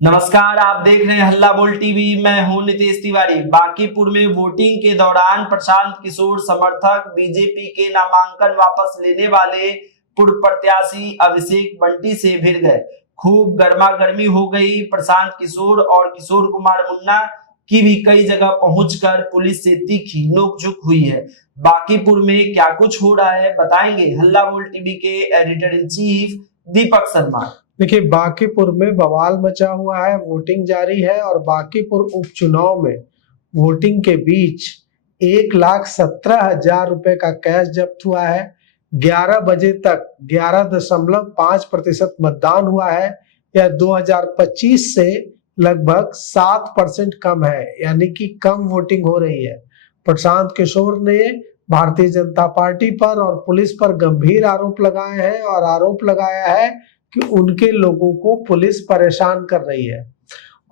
नमस्कार, आप देख रहे हैं हल्ला बोल टीवी। मैं हूं नितेश तिवारी। बांकीपुर में वोटिंग के दौरान प्रशांत किशोर समर्थक बीजेपी के नामांकन वापस लेने वाले पूर्व प्रत्याशी अभिषेक बंटी से भिड़ गए। खूब गर्मा गर्मी हो गई। प्रशांत किशोर और किशोर कुमार मुन्ना की भी कई जगह पहुंचकर पुलिस से तीखी नोकझोंक हुई है। बांकीपुर में क्या कुछ हो रहा है बताएंगे हल्ला बोल टीवी के editor in chief Deepak Sharma. देखिए, बांकीपुर में बवाल मचा हुआ है। वोटिंग जारी है और बांकीपुर उपचुनाव में वोटिंग के बीच 1,17,000 रुपए का कैश जब्त हुआ है। 11 बजे तक 11.5% मतदान हुआ है। यह 2025 से लगभग 7% कम है, यानी कि कम वोटिंग हो रही है। प्रशांत किशोर ने भारतीय जनता पार्टी पर और पुलिस पर गंभीर आरोप लगाए हैं और आरोप लगाया है कि उनके लोगों को पुलिस परेशान कर रही है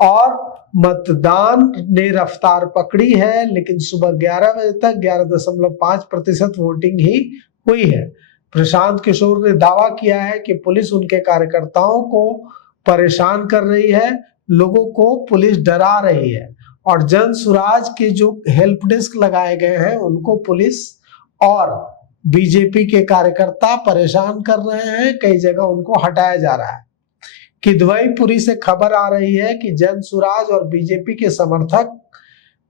और मतदान ने रफ्तार पकड़ी है, लेकिन सुबह 11 बजे तक 11.5% वोटिंग ही हुई है। प्रशांत किशोर ने दावा किया है कि पुलिस उनके कार्यकर्ताओं को परेशान कर रही है, लोगों को पुलिस डरा रही है और जन सुराज के जो हेल्प डेस्क लगाए गए हैं उनको पुलिस और बीजेपी के कार्यकर्ता परेशान कर रहे हैं। कई जगह उनको हटाया जा रहा है। किदवईपुरी से खबर आ रही है कि जन सुराज और बीजेपी के समर्थक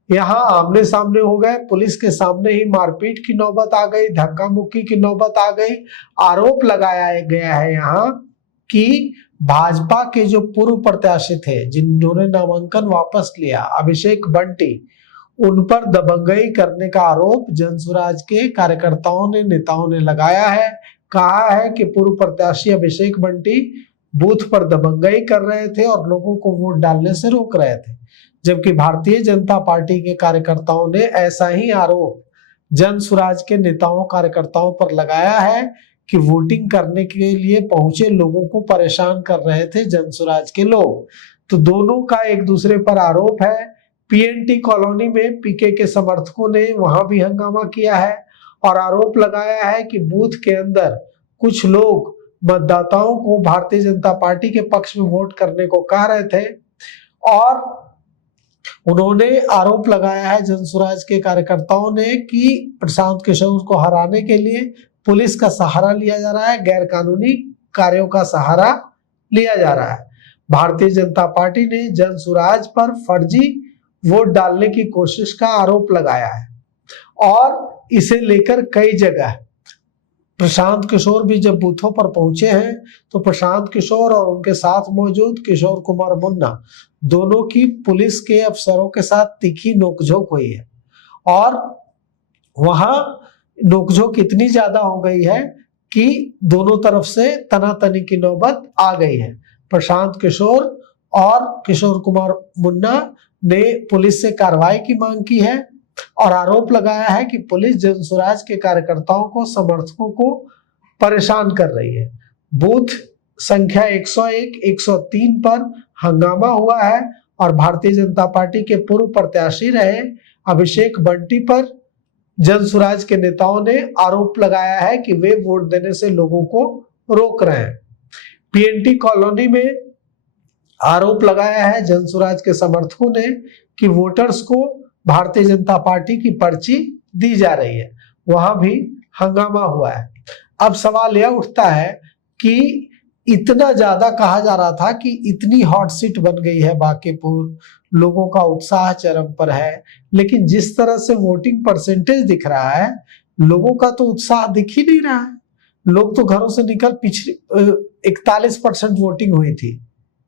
यहां आमने सामने हो गए। पुलिस के सामने ही मारपीट की नौबत आ गई, धक्का मुक्की की नौबत आ गई। आरोप लगाया गया है यहाँ कि भाजपा के जो पूर्व प्रत्याशी थे जिन्होंने नामांकन वापस लिया, अभिषेक बंटी, उन पर दबंगई करने का आरोप जनसुराज के कार्यकर्ताओं ने, नेताओं ने लगाया है। कहा है कि पूर्व प्रत्याशी अभिषेक बंटी बूथ पर दबंगई कर रहे थे और लोगों को वोट डालने से रोक रहे थे, जबकि भारतीय जनता पार्टी के कार्यकर्ताओं ने ऐसा ही आरोप जनसुराज के नेताओं कार्यकर्ताओं पर लगाया है कि वोटिंग करने के लिए पहुंचे लोगों को परेशान कर रहे थे जनसुराज के लोग। तो दोनों का एक दूसरे पर आरोप है। पीएनटी कॉलोनी में पीके के समर्थकों ने वहां भी हंगामा किया है और आरोप लगाया है कि बूथ के अंदर कुछ लोग मतदाताओं को भारतीय जनता पार्टी के पक्ष में वोट करने को कह रहे थे और उन्होंने आरोप लगाया है जनसुराज के कार्यकर्ताओं ने कि प्रशांत किशोर को हराने के लिए पुलिस का सहारा लिया जा रहा है, गैर कानूनी कार्यों का सहारा लिया जा रहा है। भारतीय जनता पार्टी ने जनसुराज पर फर्जी वोट डालने की कोशिश का आरोप लगाया है और इसे लेकर कई जगह प्रशांत किशोर भी जब बूथों पर पहुंचे हैं तो प्रशांत किशोर और उनके साथ मौजूद किशोर कुमार मुन्ना दोनों की पुलिस के अफसरों के साथ तीखी नोकझोंक हुई है और वहां नोकझोंक इतनी ज्यादा हो गई है कि दोनों तरफ से तनातनी की नौबत आ गई है। प्रशांत किशोर और किशोर कुमार मुन्ना ने पुलिस से कार्रवाई की मांग की है और आरोप लगाया है कि पुलिस जनसुराज के कार्यकर्ताओं को, समर्थकों को परेशान कर रही है। बूथ संख्या 101, 103 पर हंगामा हुआ है और भारतीय जनता पार्टी के पूर्व प्रत्याशी रहे अभिषेक बंटी पर जनसुराज के नेताओं ने आरोप लगाया है कि वे वोट देने से लोगों को रोक रहे हैं। पीएनटी कॉलोनी में आरोप लगाया है जनसुराज के समर्थकों ने कि वोटर्स को भारतीय जनता पार्टी की पर्ची दी जा रही है, वहां भी हंगामा हुआ है। अब सवाल यह उठता है कि इतना ज्यादा कहा जा रहा था कि इतनी हॉट सीट बन गई है बांकीपुर, लोगों का उत्साह चरम पर है, लेकिन जिस तरह से वोटिंग परसेंटेज दिख रहा है, लोगों का तो उत्साह दिख ही नहीं रहा है। लोग तो घरों से निकल, पिछली 41% वोटिंग हुई थी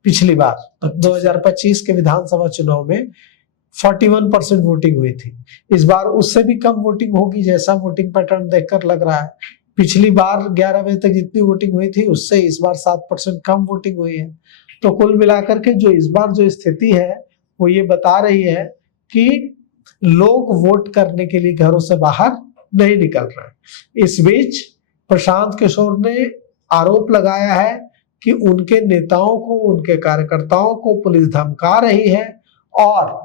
पिछली बार 2025 के विधानसभा चुनाव में 41% वोटिंग हुई थी। इस बार उससे भी कम वोटिंग होगी, जैसा वोटिंग पैटर्न देखकर लग रहा है। पिछली बार 11 बजे तक जितनी वोटिंग हुई थी उससे इस बार 7% कम वोटिंग हुई है। तो कुल मिलाकर के जो इस बार जो स्थिति है वो ये बता रही है कि लोग वोट करने के लिए घरों से बाहर नहीं निकल रहे। इस बीच प्रशांत किशोर ने आरोप लगाया है कि उनके नेताओं को, उनके कार्यकर्ताओं को पुलिस धमका रही है और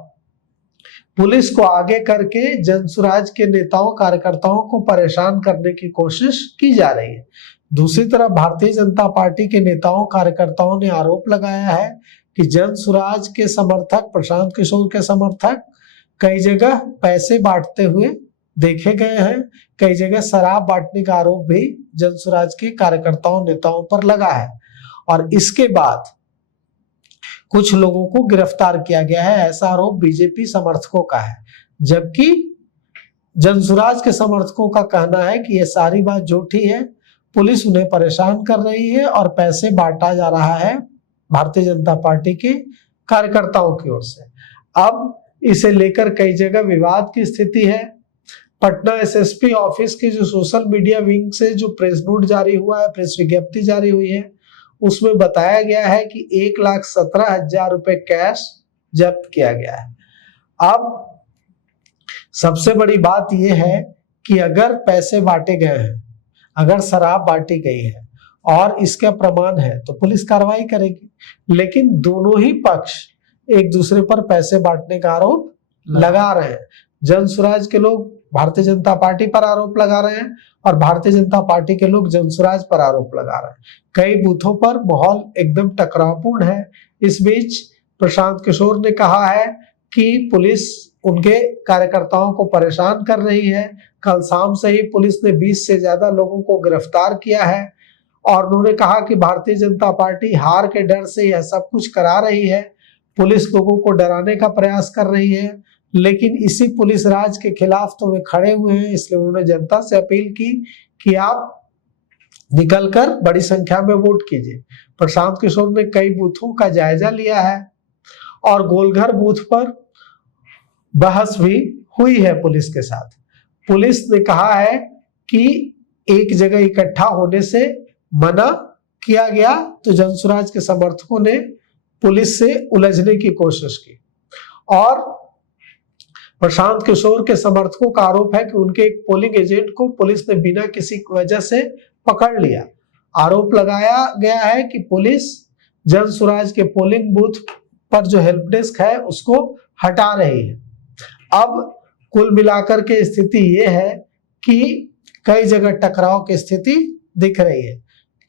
पुलिस को आगे करके जनसुराज के नेताओं कार्यकर्ताओं को परेशान करने की कोशिश की जा रही है। दूसरी तरफ भारतीय जनता पार्टी के नेताओं कार्यकर्ताओं ने आरोप लगाया है कि जन स्वराज के समर्थक, प्रशांत किशोर के समर्थक कई जगह पैसे बांटते हुए देखे गए हैं। कई जगह शराब बांटने का आरोप भी जन स्वराज के कार्यकर्ताओं नेताओं पर लगा है और इसके बाद कुछ लोगों को गिरफ्तार किया गया है, ऐसा आरोप बीजेपी समर्थकों का है। जबकि जन स्वराज के समर्थकों का कहना है कि यह सारी बात झूठी है, पुलिस उन्हें परेशान कर रही है और पैसे बांटा जा रहा है भारतीय जनता पार्टी के कार्यकर्ताओं की ओर से। अब इसे लेकर कई जगह विवाद की स्थिति है। पटना एसएसपी ऑफिस की जो सोशल मीडिया विंग से जो प्रेस नोट जारी हुआ है, प्रेस विज्ञप्ति जारी हुई है, उसमें बताया गया है कि 1,17,000 रुपए कैश जब्त किया गया है। अब सबसे बड़ी बात यह है कि अगर पैसे बांटे गए हैं, अगर शराब बांटी गई है और इसका प्रमाण है तो पुलिस कार्रवाई करेगी। लेकिन दोनों ही पक्ष एक दूसरे पर पैसे बांटने का आरोप लगा रहे हैं। जन स्वराज के लोग भारतीय जनता पार्टी पर आरोप लगा रहे हैं और भारतीय जनता पार्टी के लोग जन स्वराज पर आरोप लगा रहे हैं। कई बूथों पर माहौल एकदम टकरावपूर्ण है। इस बीच प्रशांत किशोर ने कहा है कि पुलिस उनके कार्यकर्ताओं को परेशान कर रही है। कल शाम से ही पुलिस ने 20 से ज्यादा लोगों को गिरफ्तार किया है और उन्होंने कहा कि भारतीय जनता पार्टी हार के डर से यह सब कुछ करा रही है। पुलिस लोगों को डराने का प्रयास कर रही है, लेकिन इसी पुलिस राज के खिलाफ तो वे खड़े हुए हैं। इसलिए उन्होंने जनता से अपील की कि आप निकलकर बड़ी संख्या में वोट कीजिए। प्रशांत किशोर ने कई बूथों का जायजा लिया है और गोलघर बूथ पर बहस भी हुई है पुलिस के साथ। पुलिस ने कहा है कि एक जगह इकट्ठा होने से मना किया गया, तो जन स्वराज के समर्थकों ने पुलिस से उलझने की कोशिश की और प्रशांत किशोर के समर्थकों का आरोप है कि उनके एक पोलिंग एजेंट को पुलिस ने बिना किसी वजह से पकड़ लिया। आरोप लगाया गया है कि पुलिस जन स्वराज के पोलिंग बूथ पर जो हेल्प डेस्क है उसको हटा रही है। अब कुल मिलाकर के स्थिति ये है कि कई जगह टकराव की स्थिति दिख रही है।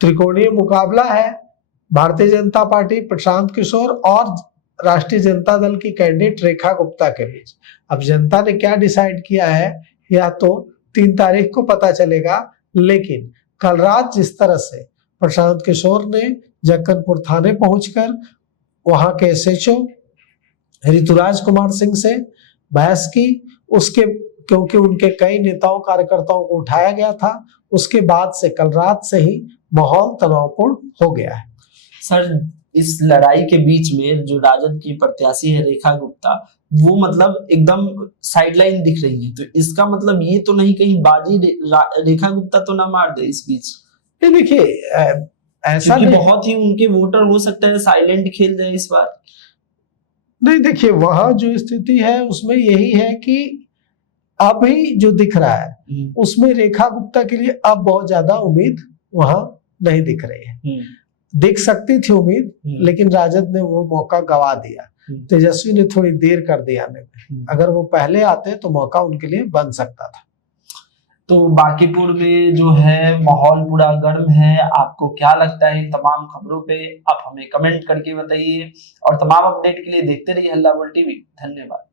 त्रिकोणीय मुकाबला है भारतीय जनता पार्टी, प्रशांत किशोर और राष्ट्रीय जनता दल की कैंडिडेट रेखा गुप्ता के बीच। अब जनता ने क्या डिसाइड किया है यह तो 3 तारीख को पता चलेगा, लेकिन कल रात जिस तरह से प्रशांत किशोर ने जक्कनपुर थाने पहुंचकर वहां के एसएचओ ऋतुराज कुमार सिंह से बहस की, उसके क्योंकि उनके कई नेताओं कार्यकर्ताओं को उठाया गया था, उसके बाद से कल रात से ही माहौल तनावपूर्ण हो गया है। सर, इस लड़ाई के बीच में जो राजद की प्रत्याशी है रेखा गुप्ता, वो मतलब एकदम साइडलाइन दिख रही है, तो इसका मतलब ये तो नहीं कहीं बाजी रेखा गुप्ता तो ना मार दे इस बीच? ये देखिए ऐसा नहीं, बहुत ही उनके वोटर हो सकता है साइलेंट खेल जाए इस बार। नहीं, देखिए वहां जो स्थिति है उसमें यही है कि अभी जो दिख रहा है उसमें रेखा गुप्ता के लिए अब बहुत ज्यादा उम्मीद वहां नहीं दिख रही है। दिख सकती थी उम्मीद, लेकिन राजद ने वो मौका गवा दिया। तेजस्वी ने थोड़ी देर कर दी आने में। अगर वो पहले आते तो मौका उनके लिए बन सकता था। तो बांकीपुर में जो है माहौल पूरा गर्म है। आपको क्या लगता है इन तमाम खबरों पे? आप हमें कमेंट करके बताइए और तमाम अपडेट के लिए देखते रहिए हल्ला बोल टीवी। धन्यवाद।